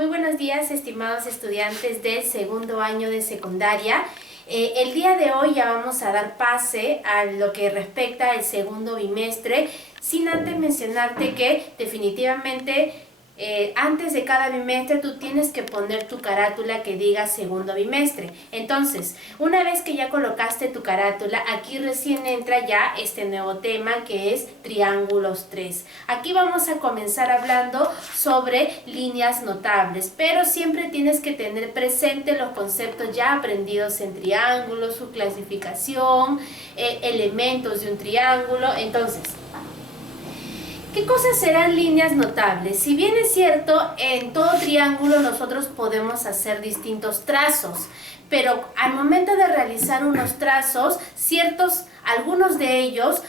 Muy buenos días, estimados estudiantes del segundo año de secundaria. El día de hoy ya vamos a dar pase a lo que respecta al segundo bimestre, sin antes mencionarte que definitivamente antes de cada bimestre tú tienes que poner tu carátula que diga segundo bimestre. Entonces, una vez que ya colocaste tu carátula, aquí recién entra ya este nuevo tema que es triángulos 3. Aquí vamos a comenzar hablando sobre líneas notables, pero siempre tienes que tener presente los conceptos ya aprendidos en triángulos, su clasificación, elementos de un triángulo. Entonces, ¿qué cosas serán líneas notables? Si bien es cierto, en todo triángulo nosotros podemos hacer distintos trazos, pero al momento de realizar unos trazos, algunos de ellos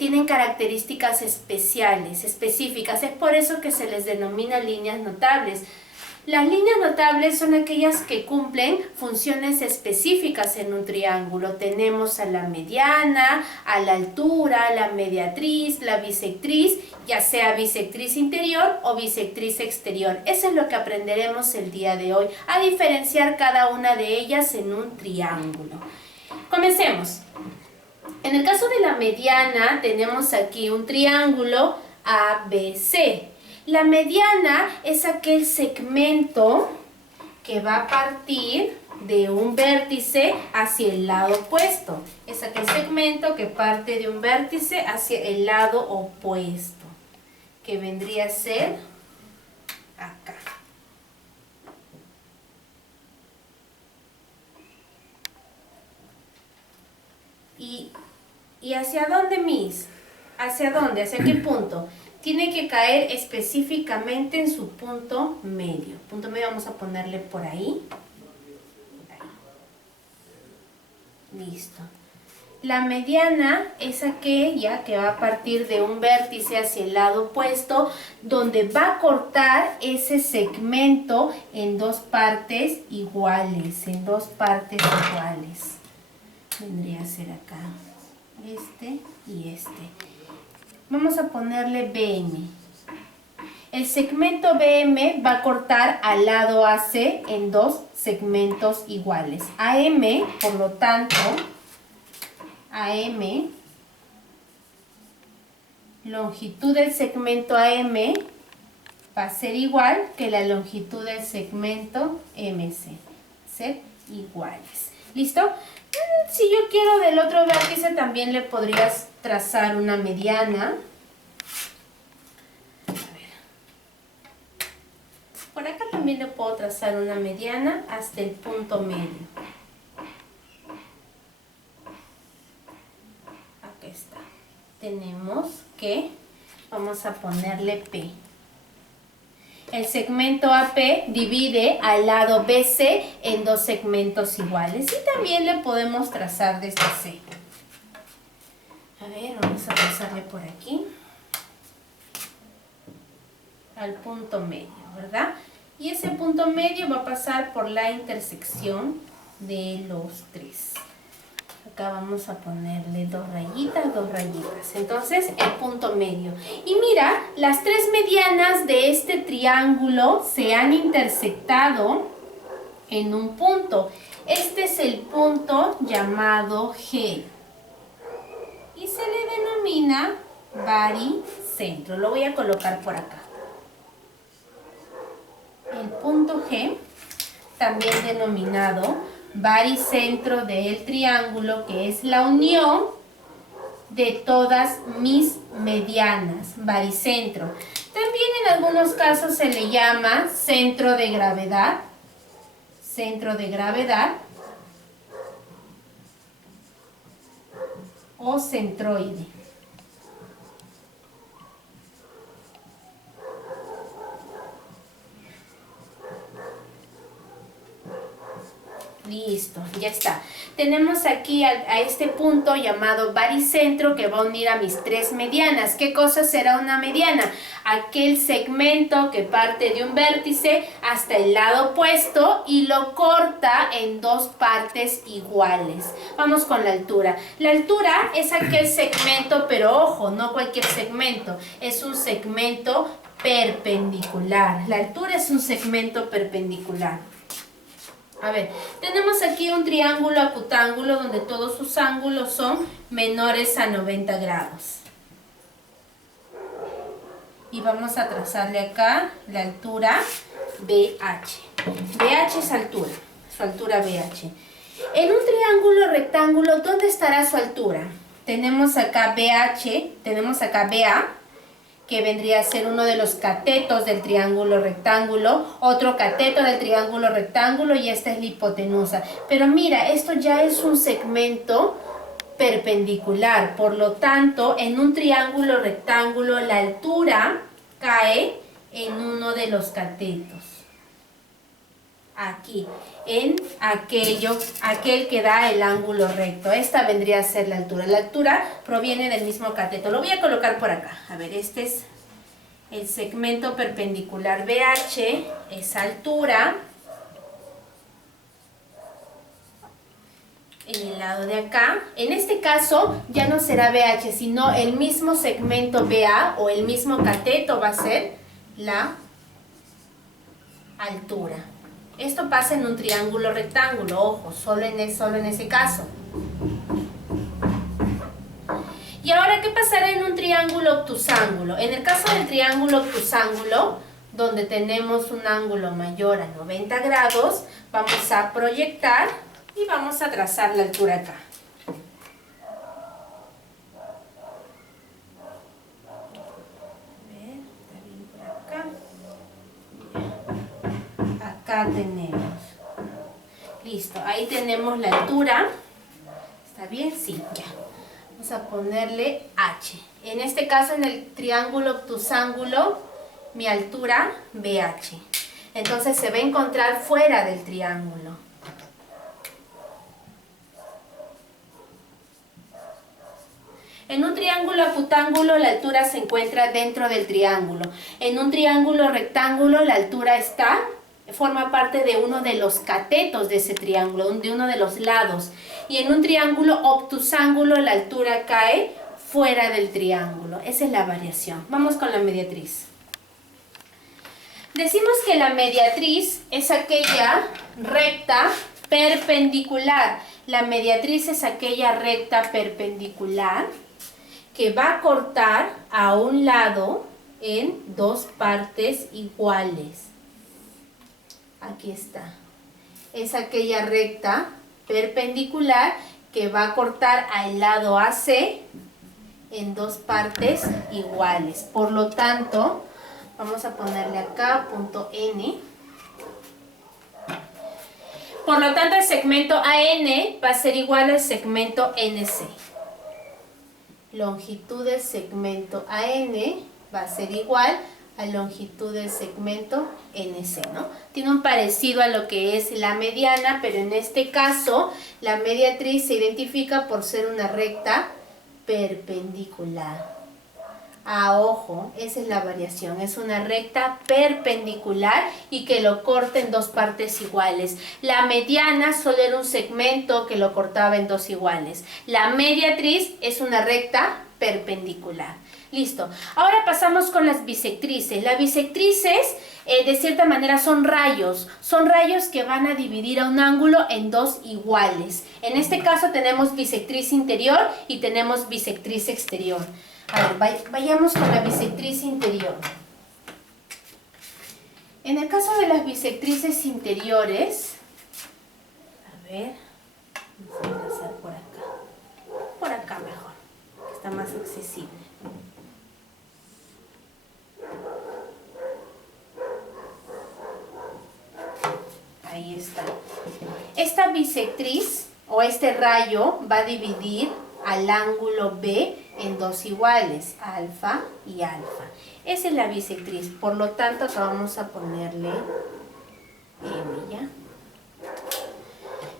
tienen características específicas. Es por eso que se les denomina líneas notables. Las líneas notables son aquellas que cumplen funciones específicas en un triángulo. Tenemos a la mediana, a la altura, la mediatriz, la bisectriz, ya sea bisectriz interior o bisectriz exterior. Eso es lo que aprenderemos el día de hoy, a diferenciar cada una de ellas en un triángulo. Comencemos. En el caso de la mediana tenemos aquí un triángulo ABC. La mediana es aquel segmento que va a partir de un vértice hacia el lado opuesto. Es aquel segmento que parte de un vértice hacia el lado opuesto, que vendría a ser acá. ¿Y hacia dónde, Miss? ¿Hacia dónde? ¿Hacia qué punto? Tiene que caer específicamente en su punto medio. Punto medio vamos a ponerle por ahí. Listo. La mediana es aquella que va a partir de un vértice hacia el lado opuesto, donde va a cortar ese segmento en dos partes iguales. Vendría a ser acá. Este y este. Vamos a ponerle BM. El segmento BM va a cortar al lado AC en dos segmentos iguales. AM, por lo tanto, AM, longitud del segmento AM va a ser igual que la longitud del segmento MC. Ser iguales. ¿Listo? Si yo quiero del otro vértice, también le podrías trazar una mediana. A ver. Por acá también le puedo trazar una mediana hasta el punto medio. Aquí está. Tenemos que, vamos a ponerle P. El segmento AP divide al lado BC en dos segmentos iguales. Y también le podemos trazar desde C. A ver, vamos a trazarle por aquí. Al punto medio, ¿verdad? Y ese punto medio va a pasar por la intersección de los tres. Acá vamos a ponerle dos rayitas. Entonces, el punto medio. Y mira, las tres medianas de este triángulo se han intersectado en un punto. Este es el punto llamado G. Y se le denomina baricentro. Lo voy a colocar por acá. El punto G, también denominado baricentro del triángulo, que es la unión de todas mis medianas, baricentro. También en algunos casos se le llama centro de gravedad o centroide. Listo, ya está. Tenemos aquí a este punto llamado baricentro que va a unir a mis tres medianas. ¿Qué cosa será una mediana? Aquel segmento que parte de un vértice hasta el lado opuesto y lo corta en dos partes iguales. Vamos con la altura. La altura es aquel segmento, pero ojo, no cualquier segmento. Es un segmento perpendicular. La altura es un segmento perpendicular. A ver, tenemos aquí un triángulo acutángulo donde todos sus ángulos son menores a 90 grados. Y vamos a trazarle acá la altura BH. BH es altura, su altura BH. En un triángulo rectángulo, ¿dónde estará su altura? Tenemos acá BH, tenemos acá BA, que vendría a ser uno de los catetos del triángulo rectángulo, otro cateto del triángulo rectángulo y esta es la hipotenusa. Pero mira, esto ya es un segmento perpendicular, por lo tanto, en un triángulo rectángulo la altura cae en uno de los catetos. Aquí, en aquel que da el ángulo recto. Esta vendría a ser la altura. La altura proviene del mismo cateto. Lo voy a colocar por acá. A ver, este es el segmento perpendicular BH, esa altura. En el lado de acá, en este caso ya no será BH, sino el mismo segmento BA o el mismo cateto va a ser la altura. Esto pasa en un triángulo rectángulo, ojo, solo en ese caso. Y ahora, ¿qué pasará en un triángulo obtusángulo? En el caso del triángulo obtusángulo, donde tenemos un ángulo mayor a 90 grados, vamos a proyectar y vamos a trazar la altura acá. Acá tenemos. Listo, ahí tenemos la altura. ¿Está bien? Sí, ya. Vamos a ponerle H. En este caso, en el triángulo obtusángulo, mi altura BH. Entonces se va a encontrar fuera del triángulo. En un triángulo acutángulo la altura se encuentra dentro del triángulo. En un triángulo rectángulo la altura forma parte de uno de los catetos de ese triángulo, de uno de los lados. Y en un triángulo obtusángulo la altura cae fuera del triángulo. Esa es la variación. Vamos con la mediatriz. Decimos que la mediatriz es aquella recta perpendicular. La mediatriz es aquella recta perpendicular que va a cortar a un lado en dos partes iguales. Aquí está. Es aquella recta perpendicular que va a cortar al lado AC en dos partes iguales. Por lo tanto, vamos a ponerle acá punto N. Por lo tanto, el segmento AN va a ser igual al segmento NC. Longitud del segmento AN va a ser igual a longitud del segmento NC, ¿no? Tiene un parecido a lo que es la mediana, pero en este caso la mediatriz se identifica por ser una recta perpendicular. Ah, ojo, esa es la variación, es una recta perpendicular y que lo corta en dos partes iguales. La mediana solo era un segmento que lo cortaba en dos iguales. La mediatriz es una recta perpendicular. Listo. Ahora pasamos con las bisectrices. Las bisectrices, de cierta manera, son rayos que van a dividir a un ángulo en dos iguales. En este caso tenemos bisectriz interior y tenemos bisectriz exterior. A ver, vayamos con la bisectriz interior. En el caso de las bisectrices interiores, a ver, vamos a empezar por acá mejor, que está más accesible. Ahí está. Esta bisectriz o este rayo va a dividir al ángulo B en dos iguales, alfa y alfa. Esa es la bisectriz, por lo tanto acá vamos a ponerle M, ¿ya?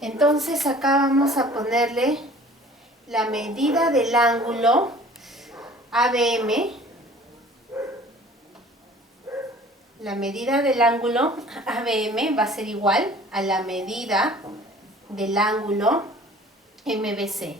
Entonces acá vamos a ponerle la medida del ángulo ABM. La medida del ángulo ABM va a ser igual a la medida del ángulo MBC.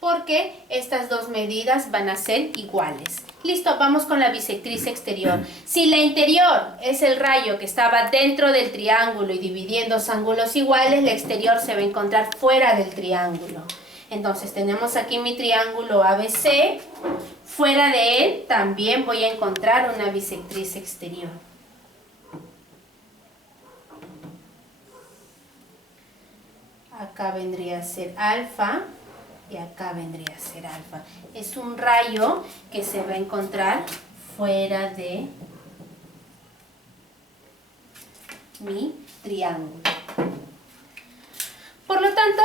porque estas dos medidas van a ser iguales. Listo, vamos con la bisectriz exterior. Si la interior es el rayo que estaba dentro del triángulo y dividiendo dos ángulos iguales, la exterior se va a encontrar fuera del triángulo. Entonces tenemos aquí mi triángulo ABC. Fuera de él también voy a encontrar una bisectriz exterior. Acá vendría a ser alfa y acá vendría a ser alfa. Es un rayo que se va a encontrar fuera de mi triángulo. Por lo tanto,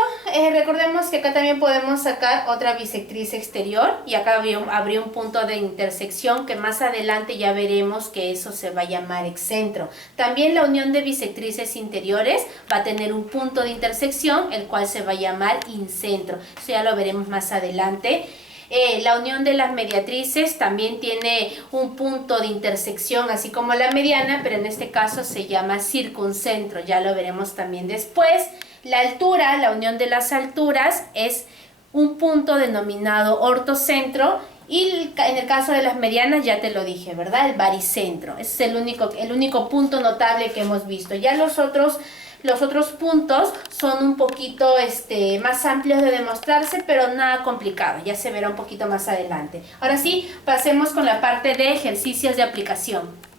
recordemos que acá también podemos sacar otra bisectriz exterior y acá habría un punto de intersección que más adelante ya veremos que eso se va a llamar excentro. También la unión de bisectrices interiores va a tener un punto de intersección, el cual se va a llamar incentro. Eso ya lo veremos más adelante. La unión de las mediatrices también tiene un punto de intersección, así como la mediana, pero en este caso se llama circuncentro. Ya lo veremos también después. La altura, la unión de las alturas, es un punto denominado ortocentro y en el caso de las medianas ya te lo dije, ¿verdad? El baricentro. Ese es el único punto notable que hemos visto. Ya los otros puntos son un poquito más amplios de demostrarse, pero nada complicado. Ya se verá un poquito más adelante. Ahora sí, pasemos con la parte de ejercicios de aplicación.